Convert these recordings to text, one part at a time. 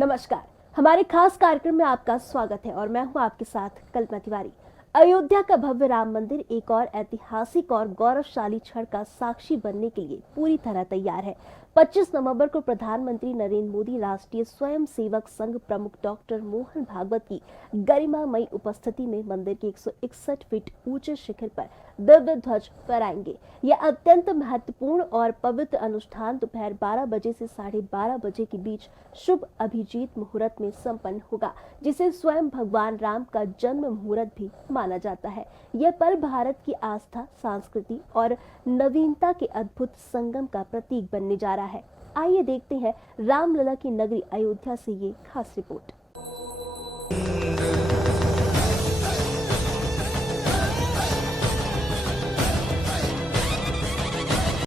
नमस्कार। हमारे खास कार्यक्रम में आपका स्वागत है और मैं हूं आपके साथ कल्पना तिवारी। अयोध्या का भव्य राम मंदिर एक और ऐतिहासिक और गौरवशाली क्षण का साक्षी बनने के लिए पूरी तरह तैयार है। 25 नवंबर को प्रधानमंत्री नरेंद्र मोदी राष्ट्रीय स्वयंसेवक संघ प्रमुख डॉक्टर मोहन भागवत की गरिमामयी उपस्थिति में मंदिर के 161 फीट ऊंचे शिखर पर दिव्य ध्वज फहराएंगे। यह अत्यंत महत्वपूर्ण और पवित्र अनुष्ठान दोपहर 12 बजे से 12:30 बजे के बीच शुभ अभिजीत मुहूर्त में संपन्न होगा, जिसे स्वयं भगवान राम का जन्म मुहूर्त भी माना जाता है। यह पर्व भारत की आस्था, संस्कृति और नवीनता के अद्भुत संगम का प्रतीक बनने जा रहा है। आइए देखते हैं रामलला की नगरी अयोध्या से ये खास रिपोर्ट।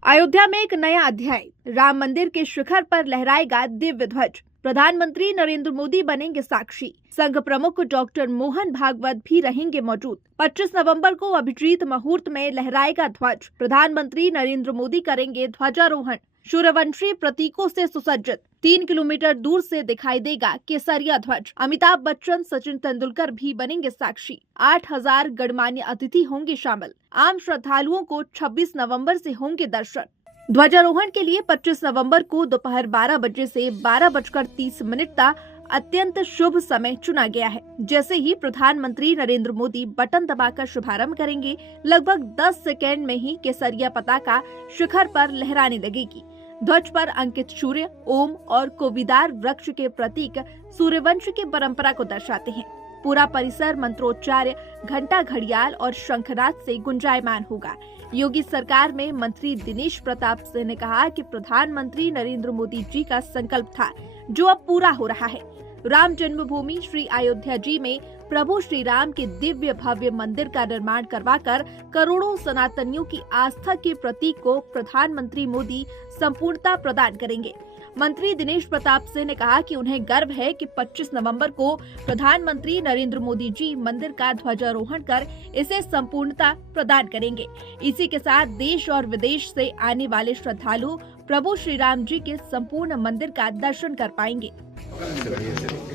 अयोध्या में एक नया अध्याय। राम मंदिर के शिखर पर लहराएगा दिव्य ध्वज। प्रधानमंत्री नरेंद्र मोदी बनेंगे साक्षी। संघ प्रमुख डॉक्टर मोहन भागवत भी रहेंगे मौजूद। 25 नवंबर को अभिजीत मुहूर्त में लहराएगा ध्वज। प्रधानमंत्री नरेंद्र मोदी करेंगे ध्वजारोहण। सूर्यवंशी प्रतीकों से सुसज्जित 3 किलोमीटर दूर से दिखाई देगा केसरिया ध्वज। अमिताभ बच्चन, सचिन तेंदुलकर भी बनेंगे साक्षी। 8000 गणमान्य अतिथि होंगे शामिल। आम श्रद्धालुओं को 26 नवंबर से होंगे दर्शन। ध्वजारोहण के लिए 25 नवंबर को दोपहर 12 बजे से 12:30 तक अत्यंत शुभ समय चुना गया है। जैसे ही प्रधानमंत्री नरेंद्र मोदी बटन दबाकर शुभारंभ करेंगे, लगभग 10 सेकेंड में ही केसरिया पताका शिखर पर लहराने लगेगी। ध्वज पर अंकित सूर्य, ओम और कोविदार वृक्ष के प्रतीक सूर्यवंश की परंपरा को दर्शाते हैं। पूरा परिसर मंत्रोच्चार्य, घंटा, घड़ियाल और शंखनाद से गुंजायमान होगा। योगी सरकार में मंत्री दिनेश प्रताप सिंह ने कहा कि प्रधानमंत्री नरेंद्र मोदी जी का संकल्प था, जो अब पूरा हो रहा है। राम जन्मभूमि श्री अयोध्या जी में प्रभु श्री राम के दिव्य भव्य मंदिर का निर्माण करवाकर करोड़ों सनातनियों की आस्था के प्रतीक को प्रधानमंत्री मोदी संपूर्णता प्रदान करेंगे। मंत्री दिनेश प्रताप सिंह ने कहा कि उन्हें गर्व है कि 25 नवंबर को प्रधानमंत्री नरेंद्र मोदी जी मंदिर का ध्वजारोहण कर इसे संपूर्णता प्रदान करेंगे। इसी के साथ देश और विदेश से आने वाले श्रद्धालु प्रभु श्री राम जी के संपूर्ण मंदिर का दर्शन कर पाएंगे।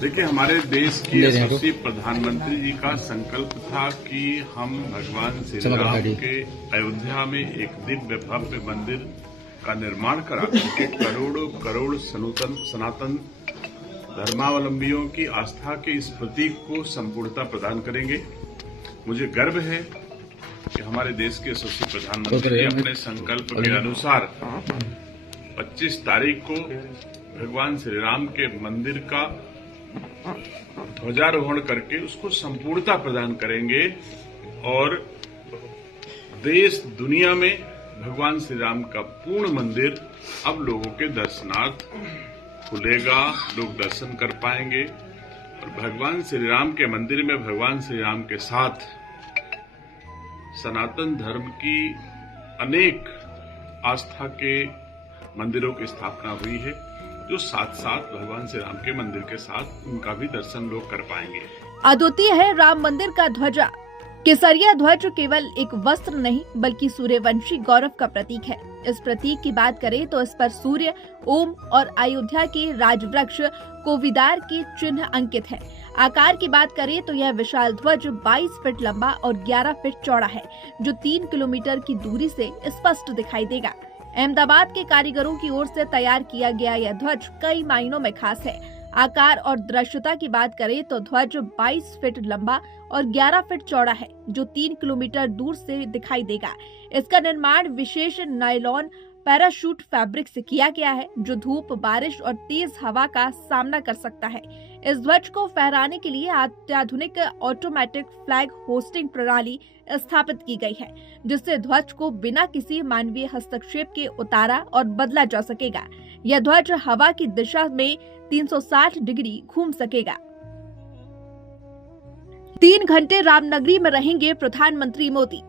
देखिए, हमारे देश के यशस्वी प्रधानमंत्री जी का संकल्प था कि हम भगवान श्री राम के अयोध्या में एक दिव्य भव्य मंदिर का निर्माण करा करके करोड़ों करोड़ सनातन धर्मावलंबियों की आस्था के इस प्रतीक को संपूर्णता प्रदान करेंगे। मुझे गर्व है कि हमारे देश के यशस्वी प्रधानमंत्री अपने संकल्प के अनुसार 25 तारीख को भगवान श्री राम के मंदिर का ध्वजारोहण करके उसको संपूर्णता प्रदान करेंगे और देश दुनिया में भगवान श्री राम का पूर्ण मंदिर अब लोगों के दर्शनार्थ खुलेगा। लोग दर्शन कर पाएंगे और भगवान श्री राम के मंदिर में भगवान श्री राम के साथ सनातन धर्म की अनेक आस्था के मंदिरों की स्थापना हुई है, जो साथ साथ भगवान श्री राम के मंदिर के साथ उनका भी दर्शन लोग कर पाएंगे। अद्वितीय है राम मंदिर का ध्वजा। केसरिया ध्वज केवल एक वस्त्र नहीं बल्कि सूर्यवंशी गौरव का प्रतीक है। इस प्रतीक की बात करें तो इस पर सूर्य, ओम और अयोध्या के राजवृक्ष कोविदार के चिन्ह अंकित है। आकार की बात करें तो यह विशाल ध्वज 22 फीट लंबा और 11 फीट चौड़ा है, जो 3 किलोमीटर की दूरी से स्पष्ट दिखाई देगा। अहमदाबाद के कारीगरों की ओर से तैयार किया गया यह ध्वज कई मायनों में खास है। आकार और दृश्यता की बात करें तो ध्वज 22 फीट लंबा और 11 फीट चौड़ा है, जो 3 किलोमीटर दूर से दिखाई देगा। इसका निर्माण विशेष नायलॉन पैराशूट फैब्रिक से किया गया है, जो धूप, बारिश और तेज हवा का सामना कर सकता है। इस ध्वज को फहराने के लिए अत्याधुनिक ऑटोमेटिक फ्लैग होस्टिंग प्रणाली स्थापित की गई है, जिससे ध्वज को बिना किसी मानवीय हस्तक्षेप के उतारा और बदला जा सकेगा। यह ध्वज हवा की दिशा में 360 डिग्री घूम सकेगा। 3 घंटे रामनगरी में रहेंगे प्रधानमंत्री मोदी।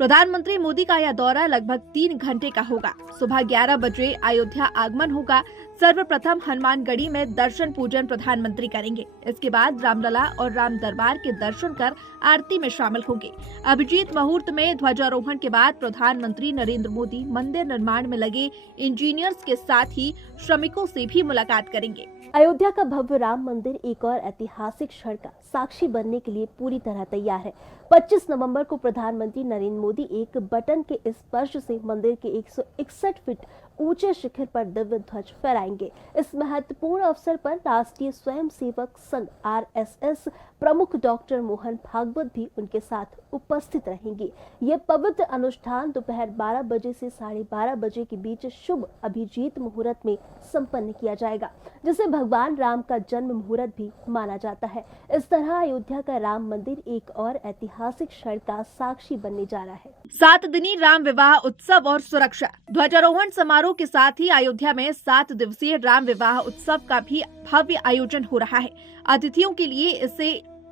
प्रधानमंत्री मोदी का यह दौरा लगभग 3 घंटे का होगा। सुबह 11 बजे अयोध्या आगमन होगा। सर्वप्रथम हनुमानगढ़ी में दर्शन पूजन प्रधानमंत्री करेंगे। इसके बाद रामलला और राम दरबार के दर्शन कर आरती में शामिल होंगे। अभिजीत मुहूर्त में ध्वजारोहण के बाद प्रधानमंत्री नरेंद्र मोदी मंदिर निर्माण में लगे इंजीनियर्स के साथ ही श्रमिकों से भी मुलाकात करेंगे। अयोध्या का भव्य राम मंदिर एक और ऐतिहासिक क्षण का साक्षी बनने के लिए पूरी तरह तैयार है। 25 नवंबर को प्रधानमंत्री नरेंद्र मोदी एक बटन के स्पर्श से मंदिर के 161 फीट ऊंचे शिखर पर दिव्य ध्वज फहराएंगे। इस महत्वपूर्ण अवसर पर राष्ट्रीय स्वयंसेवक संघ RSS प्रमुख डॉक्टर मोहन भागवत भी उनके साथ उपस्थित रहेंगे। ये पवित्र अनुष्ठान दोपहर 12 बजे से 12:30 बजे के बीच शुभ अभिजीत मुहूर्त में संपन्न किया जाएगा, जिसे भगवान राम का जन्म मुहूर्त भी माना जाता है। इस तरह अयोध्या का राम मंदिर एक और ऐतिहासिक क्षण का साक्षी बनने जा रहा है। 7 दिनी राम विवाह उत्सव और सुरक्षा। ध्वजारोहण समारोह के साथ ही अयोध्या में 7 दिवसीय राम विवाह उत्सव का भी भव्य आयोजन हो रहा है। अतिथियों के लिए इसे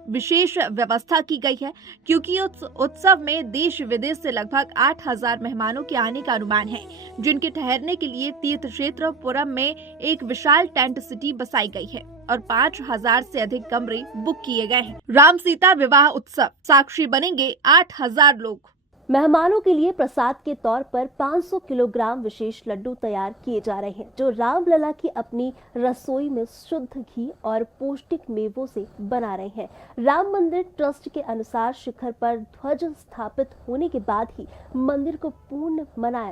विशेष व्यवस्था की गई है, क्योंकि उत्सव में देश विदेश से लगभग 8,000 मेहमानों के आने का अनुमान है, जिनके ठहरने के लिए तीर्थ क्षेत्र पुरम में एक विशाल टेंट सिटी बसाई गई है और 5,000 से अधिक कमरे बुक किए गए हैं। राम सीता विवाह उत्सव साक्षी बनेंगे 8,000 लोग। मेहमानों के लिए प्रसाद के तौर पर 500 किलोग्राम विशेष लड्डू तैयार किए जा रहे हैं, जो रामलला की अपनी रसोई में शुद्ध घी और पौष्टिक मेवों से बना रहे हैं। राम मंदिर ट्रस्ट के अनुसार शिखर पर ध्वज स्थापित होने के बाद ही मंदिर को पूर्ण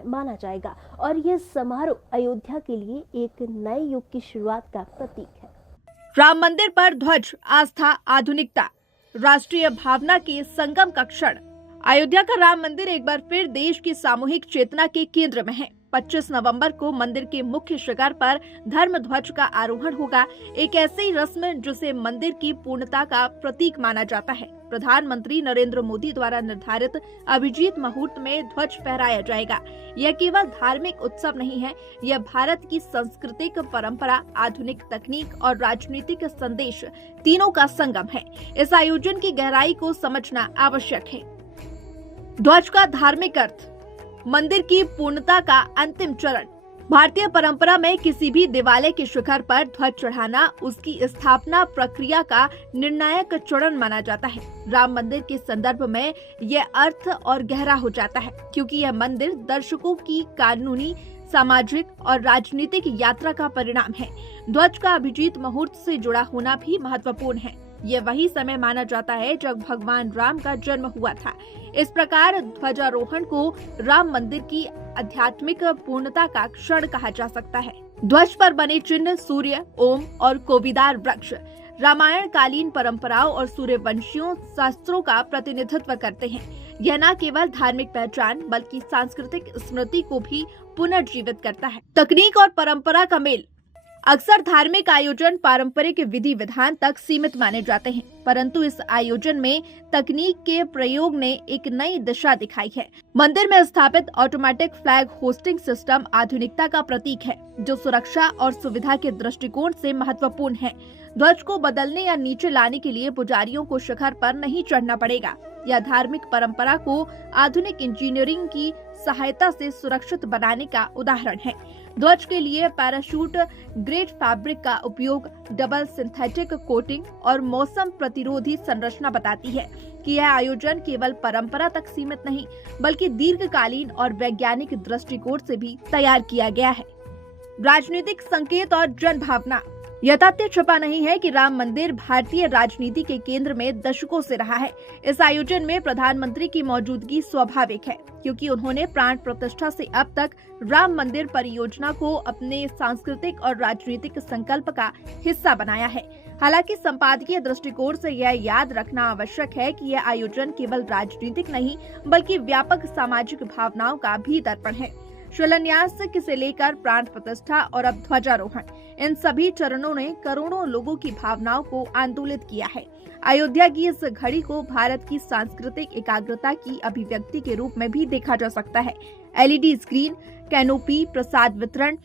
माना जाएगा और यह समारोह अयोध्या के लिए एक नए युग की शुरुआत का प्रतीक है। राम मंदिर पर ध्वज, आस्था, आधुनिकता, राष्ट्रीय भावना के संगम का क्षण। अयोध्या का राम मंदिर एक बार फिर देश की सामूहिक चेतना के केंद्र में है। 25 नवंबर को मंदिर के मुख्य शिखर पर धर्म ध्वज का आरोहण होगा, एक ऐसी रस्म जिसे मंदिर की पूर्णता का प्रतीक माना जाता है। प्रधानमंत्री नरेंद्र मोदी द्वारा निर्धारित अभिजीत मुहूर्त में ध्वज फहराया जाएगा। यह केवल धार्मिक उत्सव नहीं है, यह भारत की सांस्कृतिक परंपरा, आधुनिक तकनीक और राजनीतिक संदेश तीनों का संगम है। इस आयोजन की गहराई को समझना आवश्यक है। ध्वज का धार्मिक अर्थ, मंदिर की पूर्णता का अंतिम चरण। भारतीय परंपरा में किसी भी देवालय के शिखर पर ध्वज चढ़ाना उसकी स्थापना प्रक्रिया का निर्णायक चरण माना जाता है। राम मंदिर के संदर्भ में यह अर्थ और गहरा हो जाता है, क्योंकि यह मंदिर दर्शकों की कानूनी, सामाजिक और राजनीतिक यात्रा का परिणाम है। ध्वज का अभिजीत मुहूर्त से जुड़ा होना भी महत्वपूर्ण है। यह वही समय माना जाता है जब भगवान राम का जन्म हुआ था। इस प्रकार ध्वजारोहण को राम मंदिर की आध्यात्मिक पूर्णता का क्षण कहा जा सकता है। ध्वज पर बने चिन्ह सूर्य, ओम और कोविदार वृक्ष रामायण कालीन परंपराओं और सूर्यवंशियों शास्त्रों का प्रतिनिधित्व करते हैं। यह न केवल धार्मिक पहचान बल्कि सांस्कृतिक स्मृति को भी पुनर्जीवित करता है। तकनीक और परंपरा का मेल। अक्सर धार्मिक आयोजन पारंपरिक विधि विधान तक सीमित माने जाते हैं, परंतु इस आयोजन में तकनीक के प्रयोग ने एक नई दिशा दिखाई है। मंदिर में स्थापित ऑटोमेटिक फ्लैग होस्टिंग सिस्टम आधुनिकता का प्रतीक है, जो सुरक्षा और सुविधा के दृष्टिकोण से महत्वपूर्ण है। ध्वज को बदलने या नीचे लाने के लिए पुजारियों को शिखर पर नहीं चढ़ना पड़ेगा। यह धार्मिक परंपरा को आधुनिक इंजीनियरिंग की सहायता से सुरक्षित बनाने का उदाहरण है। ध्वज के लिए पैराशूट ग्रेड फैब्रिक का उपयोग डबल सिंथेटिक कोटिंग और मौसम प्रतिरोधी संरचना बताती है कि यह आयोजन केवल परंपरा तक सीमित नहीं बल्कि दीर्घकालीन और वैज्ञानिक दृष्टिकोण से भी तैयार किया गया है। राजनीतिक संकेत और जन भावना। यह तथ्य छुपा नहीं है कि राम मंदिर भारतीय राजनीति के केंद्र में दशकों से रहा है। इस आयोजन में प्रधानमंत्री की मौजूदगी स्वाभाविक है, क्योंकि उन्होंने प्राण प्रतिष्ठा से अब तक राम मंदिर परियोजना को अपने सांस्कृतिक और राजनीतिक संकल्प का हिस्सा बनाया है। हालांकि संपादकीय दृष्टिकोण से यह याद रखना आवश्यक है कि यह आयोजन केवल राजनीतिक नहीं बल्कि व्यापक सामाजिक भावनाओं का भी दर्पण है। शिलान्यास से लेकर प्राण प्रतिष्ठा और अब ध्वजारोहण, इन सभी चरणों ने करोड़ों लोगों की भावनाओं को आंदोलित किया है। अयोध्या की इस घड़ी को भारत की सांस्कृतिक एकाग्रता की अभिव्यक्ति के रूप में भी देखा जा सकता है। LED स्क्रीन, कैनोपी, प्रसाद वितरण,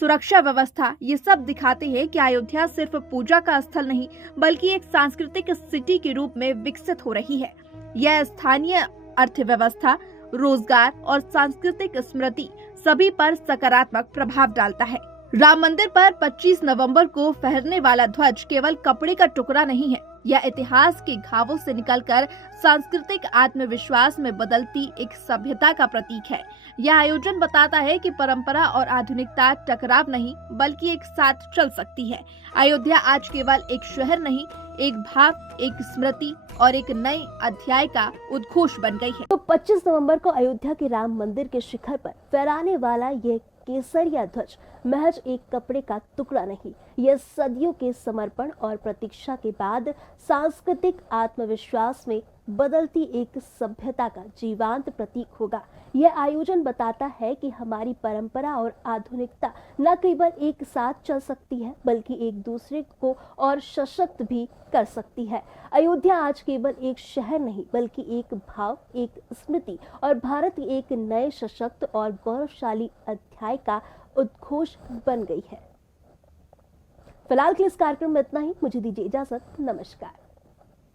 सुरक्षा व्यवस्था, ये सब दिखाते हैं कि अयोध्या सिर्फ पूजा का स्थल नहीं बल्कि एक सांस्कृतिक सिटी के रूप में विकसित हो रही है। यह स्थानीय अर्थव्यवस्था, रोजगार और सांस्कृतिक स्मृति सभी पर सकारात्मक प्रभाव डालता है। राम मंदिर पर 25 नवंबर को फहरने वाला ध्वज केवल कपड़े का टुकड़ा नहीं है, यह इतिहास के घावों से निकलकर सांस्कृतिक आत्मविश्वास में बदलती एक सभ्यता का प्रतीक है। यह आयोजन बताता है कि परंपरा और आधुनिकता टकराव नहीं बल्कि एक साथ चल सकती है। अयोध्या आज केवल एक शहर नहीं, एक भाव, एक स्मृति और एक नए अध्याय का उद्घोष बन गई है। तो 25 नवंबर को अयोध्या के राम मंदिर के शिखर पर फहराने वाला यह केसरिया ध्वज महज एक कपड़े का टुकड़ा नहीं, यह सदियों के समर्पण और प्रतीक्षा के बाद सांस्कृतिक आत्मविश्वास में बदलती एक सभ्यता का जीवंत प्रतीक होगा। यह आयोजन बताता है कि हमारी परंपरा और आधुनिकता न केवल एक साथ चल सकती है बल्कि एक दूसरे को और सशक्त भी कर सकती है। अयोध्या आज केवल एक शहर नहीं बल्कि एक भाव, एक स्मृति और भारत के एक नए सशक्त और गौरवशाली अध्याय का उद्घोष बन गई है। फिलहाल के इस कार्यक्रम में इतना ही। मुझे दीजिए इजाजत। नमस्कार।